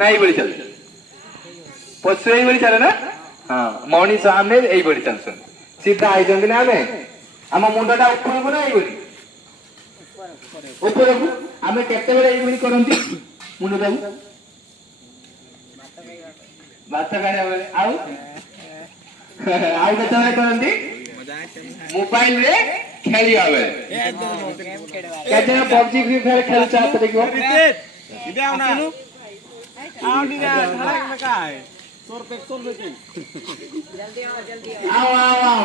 ना ये चले पशु ये चले ना हाँ मनीष आम ये चलुन सीधा आई ना आम आम मुंडा उपरक ना ये उपरक आम केत करती मुंडा भात खाया बेले आउ केत करती मोबाइल रे खेलिया बेले केते पबजी फ्री फायर खेल चाहते देखो इदे आउ ना आउ दिना धड़क में का है 100 रुपए जल्दी आओ आओ आओ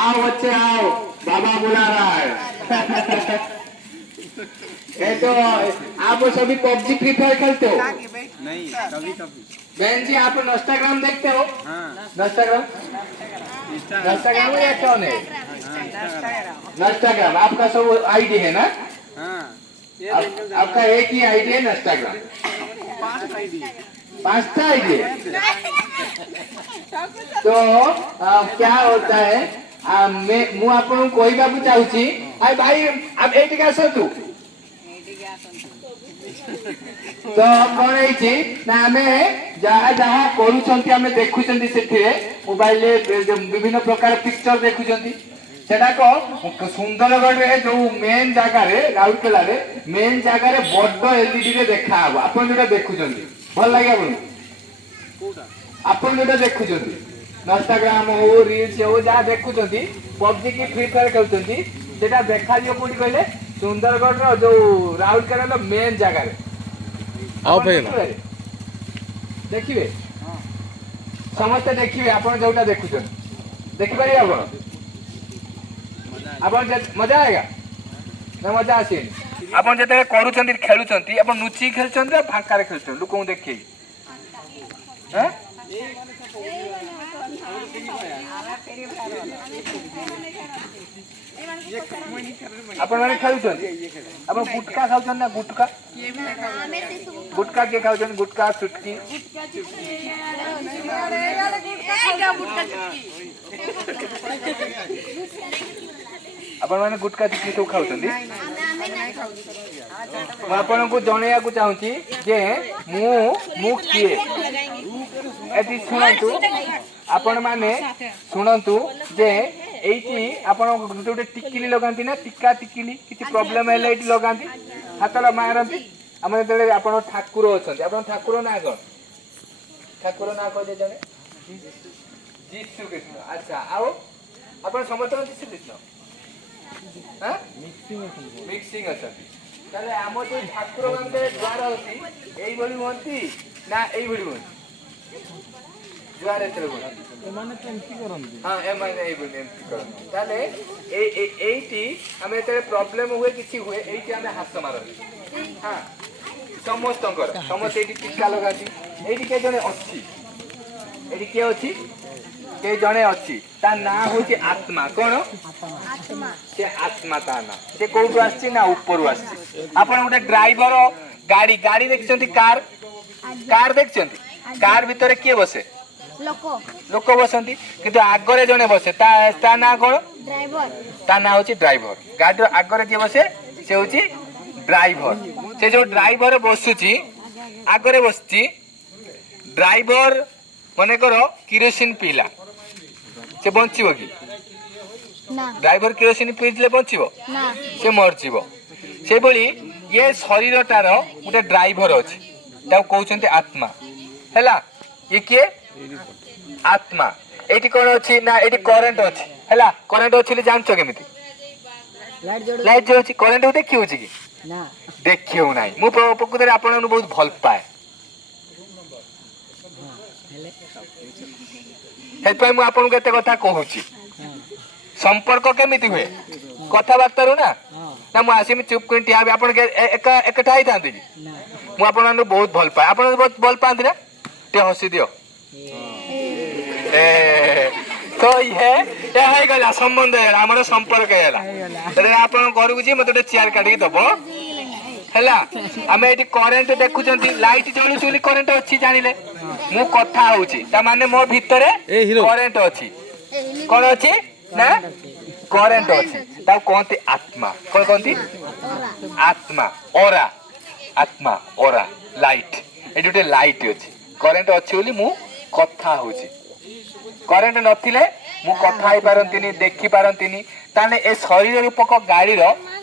आओ बच्चे आओ बाबा बुला रहा है ये तो आप सभी पबजी फ्री फायर खेलते हो नहीं कभी कभी बहन जी आप इंस्टाग्राम देखते हो हां इंस्टाग्राम में क्या कौन है इंस्टाग्राम आपका सब आईडी है ना हां आपका एक ही आईडी है इंस्टाग्राम 5 आईडी तो क्या होता है मु आपन कहबा को चाहूची आई भाई अब एटी का सतु तो कौन है ना आम जहाँ जहाँ करुँच देखुं से मोबाइल विभिन्न प्रकार पिक्चर देखुं सेटा सुंदरगढ़ रे जो मेन जगार राउरकेला मेन जगार बड़ एलईडी रे देखा हम आप जो देखुं भल लगे आप जो देखुं इंस्टाग्राम हो रील्स हो जहाँ देखुं पबजी की फ्री फायर खेलुंट देखा कौटी कहले सुंदरगढ़ जो राउरकेला मेन जगार देखिए समस्त देखिए आप जोटा देखुं देखिपारे आप मजा आएगा ना मजा आसे आप जो करुँच खेलुंट आप नुची खेलुंट फांका खेलुंट लोक देखिए आपण माने खेलुछन आपण गुटका खाउछन ना गुटका गुटका के खाउछन गुटका चुटकी आपण माने गुटका चुटकी सब खाउछन मैं आपण को जणैया को चाहूची जे मु किए एति सुनंतु आपण माने सुनंतु जे एइटी आपण गोटे टिकिली लगांती ना टिक्का टिकिली किछि प्रॉब्लम हेले एइटी लगांती हातला मारंती हम जेते आपण ठाकुर अछंती आपण ठाकुर ना कोन ठाकुर ना को जे जने जीसु कृष्ण अच्छा आओ आपण समस्त जीसु कृष्ण हां मिक्सिंग अछंती ताले हम जो ठाकुर मानते द्वार होती एई बळी होंती ना एई बळी होंती जुआरे चलो एमाने एमसी करंती हां एमाने एई बळी एमसी करंती ताले एइटी हमें तेरे प्रॉब्लम हुए किछि हुए एइटी हमें हाथ मारंती हां समस्त एइटी टिक्का लगाती एइटी के जने अछि एइटी के अछि के जने अछि ता ना होची आत्मा कोन आत्मा से आत्मा ता ना से कोठु आछि ना ऊपर आछि आपण गोटे ड्राइवर गाड़ी गाड़ी देखछंती कार देखछंती कार भीतर के बसे लोक बसंती किंतु आगरे जने बसे ता ना कोन ड्राइवर ता ना होची ड्राइवर गाड़ी आगरे जे बसे से होची ड्राइवर से जो ड्राइवर बसुची आगरे बसची ड्राइवर मने करो किरोसिन पीला से बंचिबो कि ना ड्राइवर किरोसिन पीले बंचिबो ना से मरजिबो से बोली ये शरीरटार गोटे ड्राइवर अछि ता कहउचंती आत्मा हैला ये के आत्मा एटी कोन अछि ना एटी करंट अछि हैला करंट अछि ले जानछो केमिति लाइट जो अछि करंट देखि होछि कि ना देखियो नाही मु प्रकृତରେ आपन बहुत भल पाए हेतु मु आपन केते कथा कहूची संपर्क केमिति हुए कथाबार्ता रो ना ना मु आसी में चुप कोन टिया आपन एक ठाई थांती मु आपन बहुत भल पाए आपन बहुत भल पांती ना ते हसी दियो तो ये है गला संबंध है हमर संपर्क हैला तरे आपन घर गुजी मते चेयर काटी दबो हैला हमें एटी करंट देखुचंती लाइट जळु चली करंट अछि जानिले मु कथा होउची ता माने मो भितरे करंट अछि कोन अछि ना करंट अछि ता कोनती आत्मा कोन कोनती आत्मा ओरा ଲାଇଟ ଏଠି ଗୋଟେ ଲାଇଟ ଅଛି କରେଣ୍ଟ ଅଛି ବୋଲି ମୁଁ କଥା ହଉଛି କରେଣ୍ଟ ନଥିଲେ ମୁଁ କଥା ହେଇପାରନ୍ତିନି ଦେଖିପାରନ୍ତିନି ତାହେଲେ ଏ ଶରୀର ରୂପକ ଗାଡିର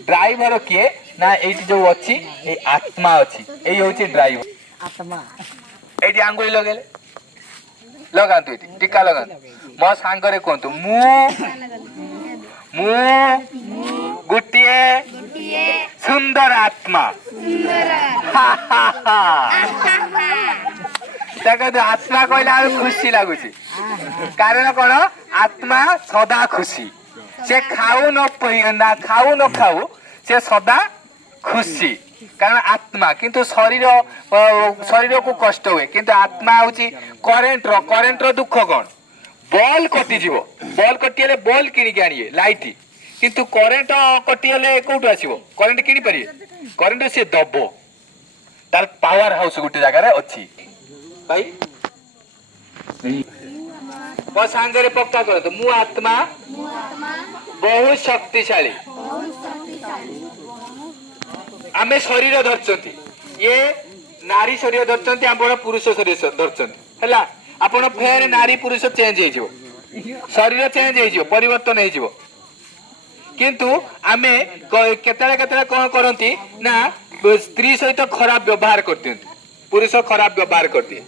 ଡ୍ରାଇଭର କିଏ ନା ଏଇଠି ଯୋଉ ଅଛି ଏଇ ଆତ୍ମା ଅଛି ଏଇ ହଉଛି ଡ୍ରାଇଭର ଏଇଠି ଆଙ୍ଗୁଳି ଲଗେଇଲେ ଲଗାନ୍ତୁ ଏଠି ଟିକା ଲଗାନ୍ତୁ ମୋ ସାଙ୍ଗରେ କୁହନ୍ତୁ ମୁଁ ଗୋଟିଏ ସୁନ୍ଦର ଆତ୍ମା ଦେଖନ୍ତୁ ଆତ୍ମା କହିଲା ବେଳକୁ ଖୁସି ଲାଗୁଛି କାରଣ କଣ ଆତ୍ମା ସଦା ଖୁସି ସେ ଖାଉ ନ ଖାଉ ସେ ସଦା ଖୁସି କାରଣ ଆତ୍ମା କିନ୍ତୁ ଶରୀରକୁ କଷ୍ଟ ହୁଏ କିନ୍ତୁ ଆତ୍ମା ହଉଛି କରେଣ୍ଟର ଦୁଃଖ କଣ ବଲ୍ କଟିଯିବ ବଲ୍ କଟିଗଲେ ବଲ୍ କିଣିକି ଆଣିବେ ଲାଇଟ୍ କିନ୍ତୁ କରେଣ୍ଟ କଟିଗଲେ କୋଉଠୁ ଆସିବ କରେଣ୍ଟ କିଣି ପାରିବେ କରେଣ୍ଟ ସେ ଦବ ତାର ପାୱାର ହାଉସ ଗୋଟେ ଜାଗାରେ ଅଛି ଭାଇ ମୋ ସାଙ୍ଗରେ ପକ୍କା କରନ୍ତୁ ମୁଁ ଆତ୍ମା ବହୁତ ଶକ୍ତିଶାଳୀ ଆମେ ଶରୀର ଧରିଛନ୍ତି ଇଏ ନାରୀ ଶରୀର ଧରିଛନ୍ତି ଆପଣ ପୁରୁଷ ଶରୀର ଧରିଛନ୍ତି ହେଲା ଆପଣ ଫେର ନାରୀ ପୁରୁଷ ଚେଞ୍ଜ ହେଇଯିବ ଶରୀର ଚେଞ୍ଜ ହେଇଯିବ ପରିବର୍ତ୍ତନ ହେଇଯିବ କିନ୍ତୁ ଆମେ କେତେବେଳେ କଣ କରନ୍ତି ନା ସ୍ତ୍ରୀ ସହିତ ଖରାପ ବ୍ୟବହାର କରିଦିଅନ୍ତି ପୁରୁଷ ଖରାପ ବ୍ୟବହାର କରିଦିଏ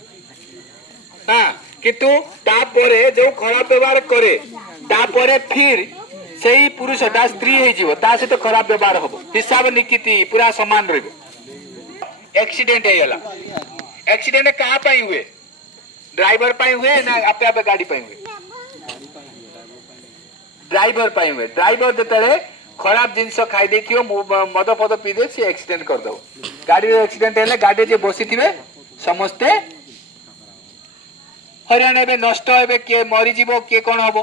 ନା କିନ୍ତୁ ତାପରେ ଯୋଉ ଖରାପ ବ୍ୟବହାର କରେ ତାପରେ ଫିର ସେଇ ପୁରୁଷଟା ସ୍ତ୍ରୀ ହେଇଯିବ ତା ସହିତ ଖରାପ ବ୍ୟବହାର ହବ ହିସାବ ନିକିତି ପୁରା ସମାନ ରହିବ एक्सीडेंट ହେଇଗଲା एक्सीडेंट କାହା ପାଇଁ ହୁଏ ଡ୍ରାଇଭର ପାଇଁ ହୁଏ ନା ଆପେ ଆପେ ଗାଡି ପାଇଁ ହୁଏ ଡ୍ରାଇଭର ପାଇଁ ହୁଏ ଡ୍ରାଇଭର ଯେତେବେଳେ ଖରାପ ଜିନିଷ ଖାଇ ଦେଇଥିବ ମଦ ଫଦ ପିଇ ଦେଇ ସେ एक्सीडेंट କରିଦବ ଗାଡିରେ एक्सीडेंट ହେଲେ ଗାଡିରେ ଯିଏ ବସିଥିବେ ସମସ୍ତେ ହଇରାଣ ହେବେ ନଷ୍ଟ ହେବେ କିଏ ମରିଯିବ କିଏ କଣ ହବ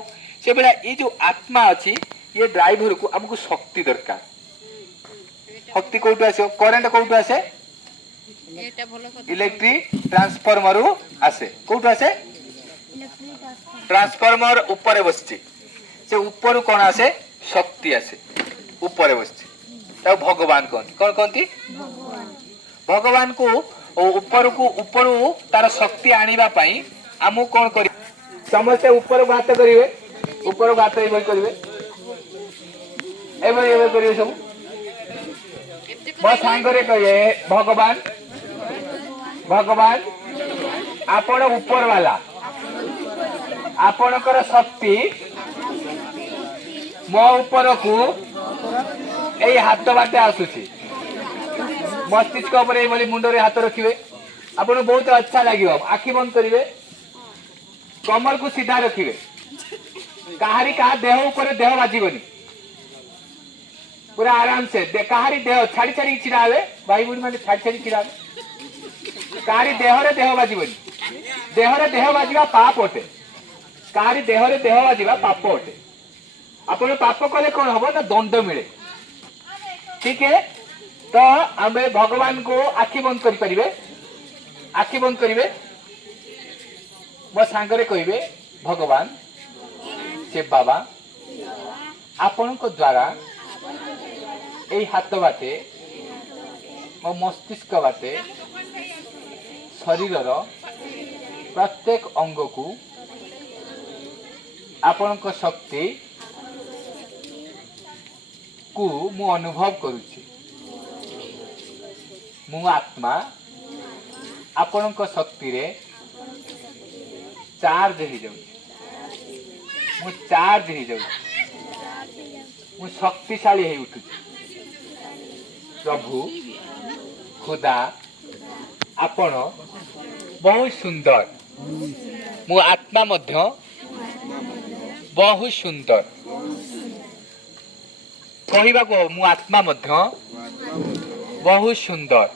ସେଭଳିଆ ଏଇ ଯୋଉ ଆତ୍ମା ଅଛି ଇଏ ଡ୍ରାଇଭରକୁ ଆମକୁ ଶକ୍ତି ଦରକାର ଶକ୍ତି କୋଉଠୁ ଆସିବ କରେଣ୍ଟ କୋଉଠୁ ଆସେ इलेक्ट्रिक ट्रांसफॉर्मर आसे कोठु आसे ट्रांसफॉर्मर ऊपर बसची से ऊपर कोन आसे शक्ति आसे ऊपर बसची ता भगवान कोन कोनती भगवान को ऊपर तार शक्ति आनिबा पई हमु कोन करी समस्त ऊपर बात करिवे ऊपर बात एबे करिवे एबे करिवे सब मो सांगरे कहे भगवान आपण ऊपर वाला आपणकर शक्ति मो ऊपर को ए हाथ बाटे आसुची मस्तिष्क ऊपर ए मुंडरे हाथ रखिवे आपण बहुत अच्छा लागियो आखि बंद करिवे कमर को सीधा रखिवे काहारी का देह ऊपर देह बाजीबनी पूरा आराम से काहारी देह छाड़ी छाड़ी छिड़ा आवे भाई बुढ़ी माने छाड़ी छाड़ी छिड़ा काहारी देहरे देह बाजीबनी देहरे देह बाजिबा पाप अटे काहारी देहरे देह बाजिबा पाप अटे आपण पाप कले कोन हबो ना दंड मिले ठीक है तो हमें भगवान को आखि बंद करि परिबे आखि बंद करिवे मो सांगरे कहिबे भगवान से बाबा आपण को द्वारा ए हाथ बाटे मो मस्तिष्क बाटे शरीर प्रत्येक अंग को आपण शक्ति को मु अनुभव करुछि मु आत्मा आपण शक्ति रे चार्ज हो जाऊँ मु चार्ज हो जाऊँ मु शक्तिशाली हो उठु प्रभु खुदा आपण बहुत सुंदर मु आत्मा मध्य बहुत सुंदर कहवा को मु आत्मा मध्य बहुत सुंदर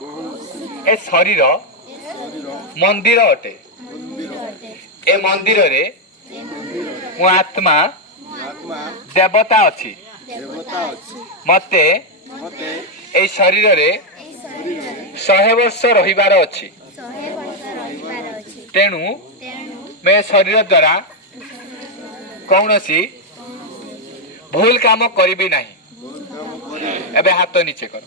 ए शरीर मंदिर अटे ए मंदिर रे मु आत्मा देवता अच्छी मते ए शरीर रे 100 वर्ष रहिबार अछि तेणु मैं शरीर द्वारा कौनसी भूल काम करी नहीं एबे हाथ नीचे कर